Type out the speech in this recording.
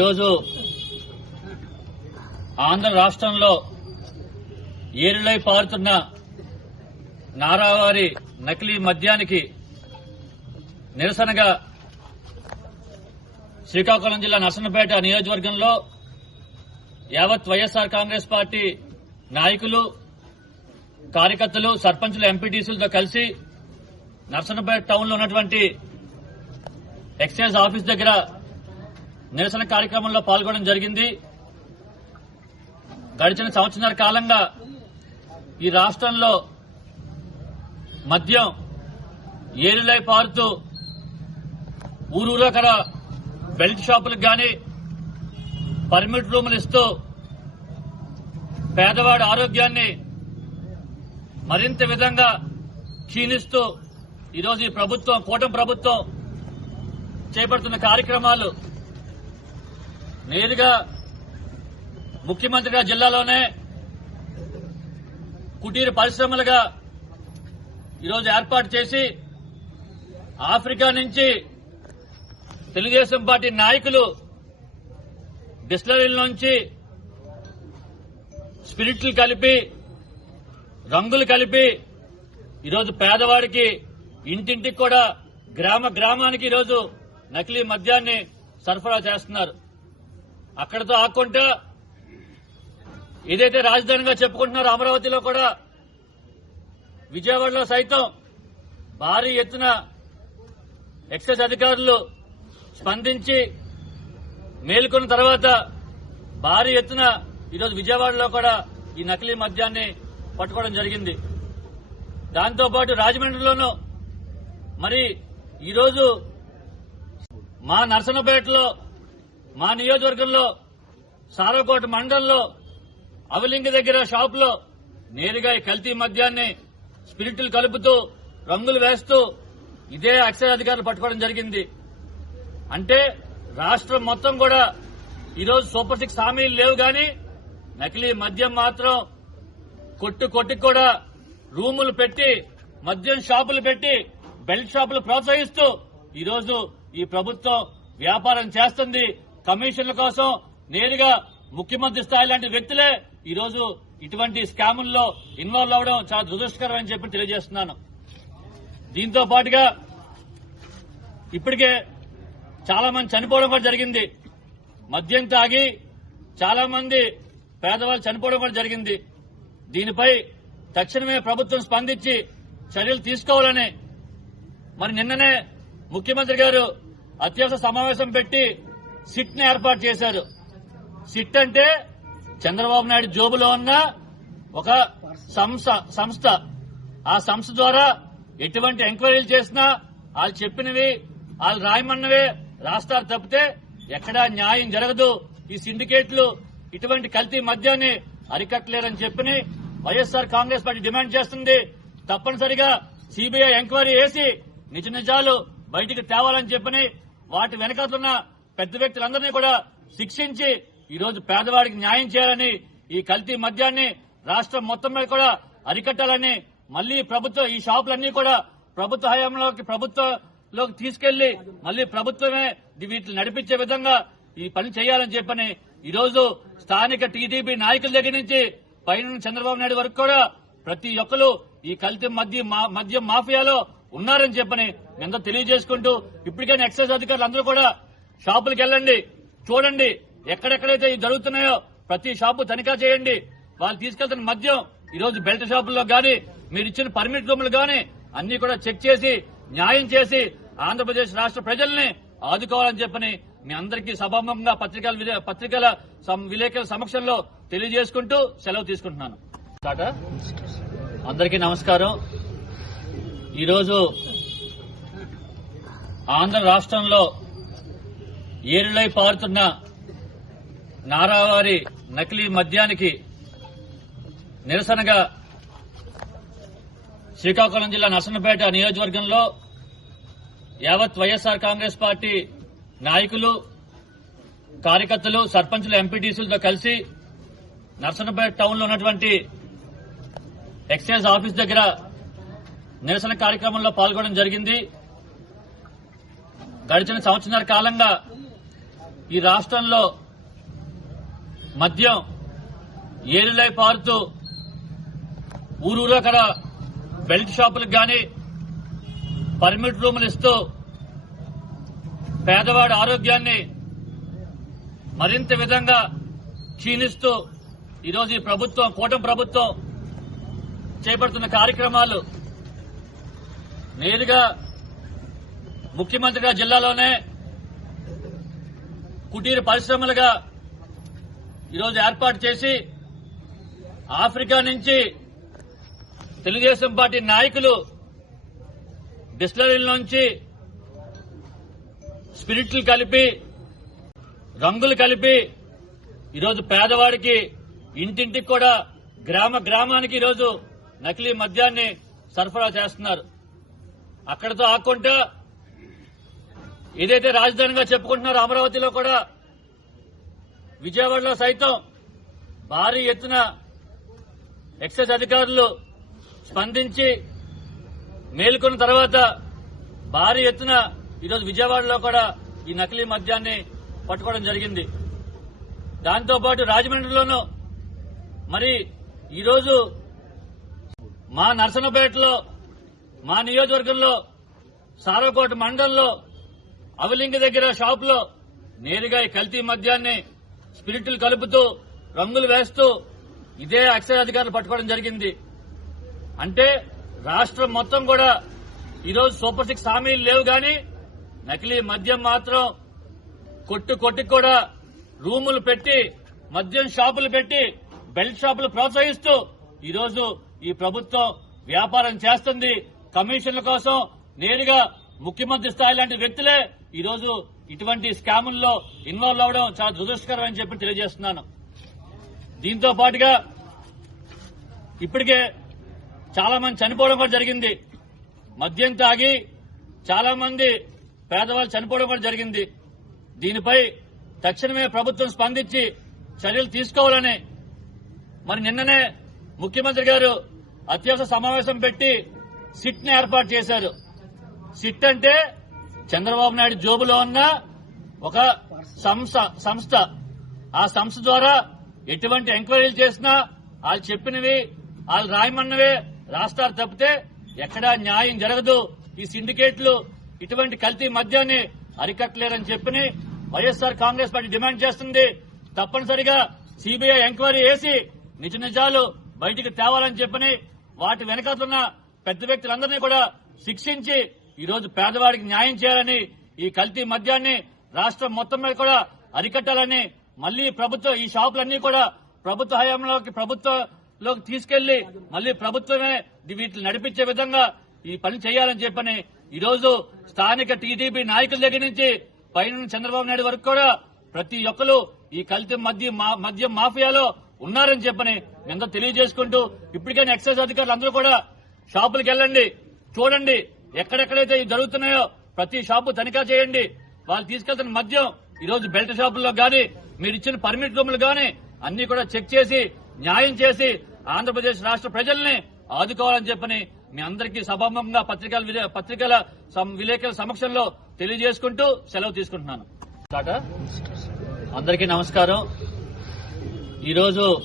ఈరోజు ఆంధ్ర రాష్ట్రంలో ఏరులై పారుతున్న నారావారి నకిలీ మద్యానికి నిరసనగా శ్రీకాకుళం జిల్లా నర్సనపేట నియోజకవర్గంలో యావత్ వైఎస్ఆర్ కాంగ్రెస్ పార్టీ నాయకులు కార్యకర్తలు సర్పంచులు ఎంపీటీసీలతో కలిసి నర్సనపేట టౌన్లో ఉన్నటువంటి ఎక్సైజ్ ఆఫీస్ దగ్గర నిరసన కార్యక్రమంలో పాల్గొనడం జరిగింది. గడిచిన సంవత్సరాల కాలంగా ఈ రాష్ట్రంలో మద్యం ఏరులై పారుతూ ఊరూరకర బెల్ట్ షాపులకు గాని పర్మిట్ రూములు ఇస్తూ పేదవాడి ఆరోగ్యాన్ని మరింత విధంగా క్షీణిస్తూ ఈరోజు ఈ ప్రభుత్వం కూటమి ప్రభుత్వం చేపడుతున్న కార్యక్రమాలు నేరుగా ముఖ్యమంత్రిగా జిల్లాలోనే కుటీర పరిశ్రమలుగా ఈరోజు ఏర్పాటు చేసి ఆఫ్రికా నుంచి తెలుగుదేశం పార్టీ నాయకులు డిస్టిలరీల నుంచి స్పిరిట్లు కలిపి రంగులు కలిపి ఈరోజు పేదవాడికి ఇంటింటికి కూడా గ్రామ గ్రామానికి ఈరోజు నకిలీ మద్యాన్ని సరఫరా చేస్తున్నారు. అక్కడతో ఆకుంటా ఏదైతే రాజధానిగా చెప్పుకుంటున్నారో అమరావతిలో కూడా విజయవాడలో సైతం భారీ ఎత్తున ఎక్సైజ్ అధికారులు స్పందించి మేల్కొన్న తర్వాత భారీ ఎత్తున ఈరోజు విజయవాడలో కూడా ఈ నకిలీ మద్యాన్ని పట్టుకోవడం జరిగింది. దాంతోపాటు రాజమండ్రిలోనూ మరి ఈరోజు మా నర్సనపేటలో మా నియోజకవర్గంలో సారకోట మండలంలో అవలింగి దగ్గర షాపులో నేరుగా ఈ కల్తీ మద్యాన్ని స్పిరిట్లు కలుపుతూ రంగులు వేస్తూ ఇదే ఎక్సైజ్ అధికారులు పట్టుకోవడం జరిగింది. అంటే రాష్ట్రం మొత్తం కూడా ఈరోజు సూపర్ సిక్స్ హామీలు లేవు గాని నకిలీ మద్యం మాత్రం కొట్టు కొట్టి కూడా రూములు పెట్టి మద్యం షాపులు పెట్టి బెల్ట్ షాపులు ప్రోత్సహిస్తూ ఈరోజు ఈ ప్రభుత్వం వ్యాపారం చేస్తుంది. కమిషన్ల కోసం నేరుగా ముఖ్యమంత్రి స్థాయి లాంటి వ్యక్తులే ఈరోజు ఇటువంటి స్కాముల్లో ఇన్వాల్వ్ అవడం చాలా దురదృష్టకరం అని చెప్పి తెలియజేస్తున్నాను. దీంతో పాటుగా ఇప్పటికే చాలా మంది చనిపోవడం కూడా జరిగింది. మద్యం తాగి చాలా మంది పేదవాళ్ళు చనిపోవడం కూడా జరిగింది. దీనిపై తక్షణమే ప్రభుత్వం స్పందించి చర్యలు తీసుకోవాలని మరి నిన్ననే ముఖ్యమంత్రి గారు అత్యవసర సమావేశం పెట్టి సిట్ని ఏర్పాటు చేశారు. సిట్ అంటే చంద్రబాబు నాయుడు జోబులో ఉన్న ఒక సంస్థ సంస్థ. ఆ సంస్థ ద్వారా ఎటువంటి ఎంక్వైరీలు చేసినా వాళ్ళు చెప్పినవి వాళ్ళు రాయమన్నవే రాస్తారు తప్పితే ఎక్కడా న్యాయం జరగదు. ఈ సిండికేట్లు ఇటువంటి కల్తీ మద్యాన్ని అరికట్టలేరని చెప్పి వైఎస్ఆర్ కాంగ్రెస్ పార్టీ డిమాండ్ చేస్తుంది. తప్పనిసరిగా సిబిఐ ఎంక్వైరీ వేసి నిజ నిజాలు బయటికి తేవాలని చెప్పని వాటి వెనకతున్న పెద్ద వ్యక్తులందరినీ కూడా శిక్షించి ఈరోజు పేదవాడికి న్యాయం చేయాలని ఈ కల్తీ మద్యాన్ని రాష్ట్రం మొత్తం మీద కూడా అరికట్టాలని మళ్ళీ ప్రభుత్వం ఈ షాపులన్నీ కూడా ప్రభుత్వ హయాంలోకి ప్రభుత్వంలోకి తీసుకెళ్ళి మళ్ళీ ప్రభుత్వమే వీటిని నడిపించే విధంగా ఈ పని చేయాలని చెప్పని ఈరోజు స్థానిక టీడీపీ నాయకుల దగ్గర నుంచి పైన చంద్రబాబు నాయుడు వరకు కూడా ప్రతి ఒక్కరు ఈ కల్తీ మద్య మా- మద్యం మాఫియాలో ఉన్నారని చెప్పని ఎంతో తెలియజేసుకుంటూ ఇప్పటికైనా ఎక్సైజ్ అధికారులు అందరూ కూడా షాపులకు వెళ్ళండి చూడండి ఎక్కడెక్కడైతే ఇవి జరుగుతున్నాయో ప్రతి షాపు తనిఖా చేయండి. వాళ్ళు తీసుకెళ్తున్న మద్యం ఈ రోజు బెల్ట్ షాపుల్లో గాని మీరు ఇచ్చిన పర్మిట్ రూములు గాని అన్ని కూడా చెక్ చేసి న్యాయం చేసి ఆంధ్రప్రదేశ్ రాష్ట్ర ప్రజల్ని ఆదుకోవాలని చెప్పని మీ అందరికీ సభాముఖంగా పత్రికల విలే- పత్రికల సం- విలేకరుల సమక్షంలో తెలియజేసుకుంటూ సెలవు తీసుకుంటున్నాను. అందరికీ నమస్కారం. ఈరోజు ఆంధ్ర రాష్ట్రంలో ఏరులై పారుతున్న నారావారి నకిలీ మద్యానికి నిరసనగా శ్రీకాకుళం జిల్లా నర్సనపేట నియోజకవర్గంలో యావత్ వైఎస్ఆర్ కాంగ్రెస్ పార్టీ నాయకులు కార్యకర్తలు సర్పంచులు ఎంపీటీసీలతో కలిసి నర్సనపేట టౌన్లో ఉన్నటువంటి ఎక్సైజ్ ఆఫీస్ దగ్గర నిరసన కార్యక్రమంలో పాల్గొనడం జరిగింది. గడిచిన సంవత్సరాల కాలంగా ఈ రాష్ట్రంలో మద్యం ఏరులై పారుతూ ఊరూరో కడ బెల్ట్ షాపులకు గాని పర్మిట్ రూములు ఇస్తూ పేదవాడి ఆరోగ్యాన్ని మరింత విధంగా క్షీణిస్తూ ఈరోజు ఈ ప్రభుత్వం కూటమి ప్రభుత్వం చేపడుతున్న కార్యక్రమాలు నేరుగా ముఖ్యమంత్రిగా జిల్లాలోనే కుటీర పరిశ్రమలుగా ఈరోజు ఏర్పాటు చేసి ఆఫ్రికా నుంచి తెలుగుదేశం పార్టీ నాయకులు డిస్టిలరీలోంచి స్పిరిట్లు కలిపి రంగులు కలిపి ఈరోజు పేదవాడికి ఇంటింటికి కూడా గ్రామ గ్రామానికి ఈరోజు నకిలీ మద్యాన్ని సరఫరా చేస్తున్నారు. అక్కడతో ఆకుండా ఏదైతే రాజధానిగా చెప్పుకుంటున్నారో అమరావతిలో కూడా విజయవాడలో సైతం భారీ ఎత్తున ఎక్సైజ్ అధికారులు స్పందించి మేల్కొన్న తర్వాత భారీ ఎత్తున ఈరోజు విజయవాడలో కూడా ఈ నకిలీ మద్యాన్ని పట్టుకోవడం జరిగింది. దాంతో పాటు రాజమండ్రిలోనూ మరి ఈరోజు మా నర్సనపేటలో మా నియోజకవర్గంలో సారకోట మండలంలో అవలింగ దగ్గర షాపులో నేరుగా ఈ కల్తీ మద్యాన్ని స్పిరిట్లు కలుపుతూ రంగులు వేస్తూ ఇదే అక్షర అధికారులు పట్టుకోవడం జరిగింది. అంటే రాష్ట్రం మొత్తం కూడా ఈరోజు సూపర్ సిక్స్ హామీలు లేవు గాని నకిలీ మద్యం మాత్రం కొట్టు కొట్టు కూడా రూములు పెట్టి మద్యం షాపులు పెట్టి బెల్ట్ షాపులు ప్రోత్సహిస్తూ ఈరోజు ఈ ప్రభుత్వం వ్యాపారం చేస్తుంది. కమిషన్ల కోసం నేరుగా ముఖ్యమంత్రి స్థాయి లాంటి వ్యక్తులే ఈరోజు ఇటువంటి స్కాముల్లో ఇన్వాల్వ్ అవడం చాలా దురదృష్టకరం అని చెప్పి తెలియజేస్తున్నాను. దీంతో పాటుగా ఇప్పటికే చాలా మంది చనిపోవడం కూడా జరిగింది. మద్యం తాగి చాలా మంది పేదవాళ్ళు చనిపోవడం కూడా జరిగింది. దీనిపై తక్షణమే ప్రభుత్వం స్పందించి చర్యలు తీసుకోవాలని మరి నిన్ననే ముఖ్యమంత్రి గారు అత్యవసర సమావేశం పెట్టి సిట్ని ఏర్పాటు చేశారు. సిట్ అంటే చంద్రబాబు నాయుడు జోబులో ఉన్న ఒక సంస్థ సంస్థ. ఆ సంస్థ ద్వారా ఎటువంటి ఎంక్వైరీలు చేసినా వాళ్ళు చెప్పినవి వాళ్ళు రాయమన్నవే రాస్తారు తప్పితే ఎక్కడా న్యాయం జరగదు. ఈ సిండికేట్లు ఇటువంటి కల్తీ మద్యాన్ని అరికట్టలేరని చెప్పి వైఎస్ఆర్ కాంగ్రెస్ పార్టీ డిమాండ్ చేస్తుంది. తప్పనిసరిగా సిబిఐ ఎంక్వైరీ వేసి నిజ నిజాలు బయటికి తేవాలని చెప్పని వాటి వెనకాతలున్న పెద్ద వ్యక్తులందరినీ కూడా శిక్షించి ఈరోజు పేదవాడికి న్యాయం చేయాలని ఈ కల్తీ మద్యాన్ని రాష్ట్రం మొత్తం మీద కూడా అరికట్టాలని మళ్ళీ ప్రభుత్వం ఈ షాపులన్నీ కూడా ప్రభుత్వ హయాంలోకి ప్రభుత్వంలోకి తీసుకెళ్ళి మళ్ళీ ప్రభుత్వమే వీటిని నడిపించే విధంగా ఈ పని చేయాలని చెప్పని ఈరోజు స్థానిక టీడీపీ నాయకుల దగ్గర నుంచి పైన చంద్రబాబు నాయుడు వరకు కూడా ప్రతి ఒక్కరు ఈ కల్తీ మద్యం మా- మద్యం మాఫియాలో ఉన్నారని చెప్పని ఎంతో తెలియజేసుకుంటూ ఇప్పటికైనా ఎక్సైజ్ అధికారులు అందరూ కూడా షాపులకు వెళ్ళండి చూడండి ఎక్కడెక్కడైతే ఇవి జరుగుతున్నాయో ప్రతి షాపు తనిఖా చేయండి. వాళ్ళు తీసుకెళ్తున్న మద్యం ఈ రోజు బెల్ట్ షాపుల్లో గాని మీరు ఇచ్చిన పర్మిట్ రూములు గాని అన్ని కూడా చెక్ చేసి న్యాయం చేసి ఆంధ్రప్రదేశ్ రాష్ట్ర ప్రజల్ని ఆదుకోవాలని చెప్పని మీ అందరికీ సభాముఖంగా పత్రికల విలే- పత్రికల సం- విలేకరుల సమక్షంలో తెలియజేసుకుంటూ సెలవు తీసుకుంటున్నాను. అందరికీ నమస్కారం. ఈరోజు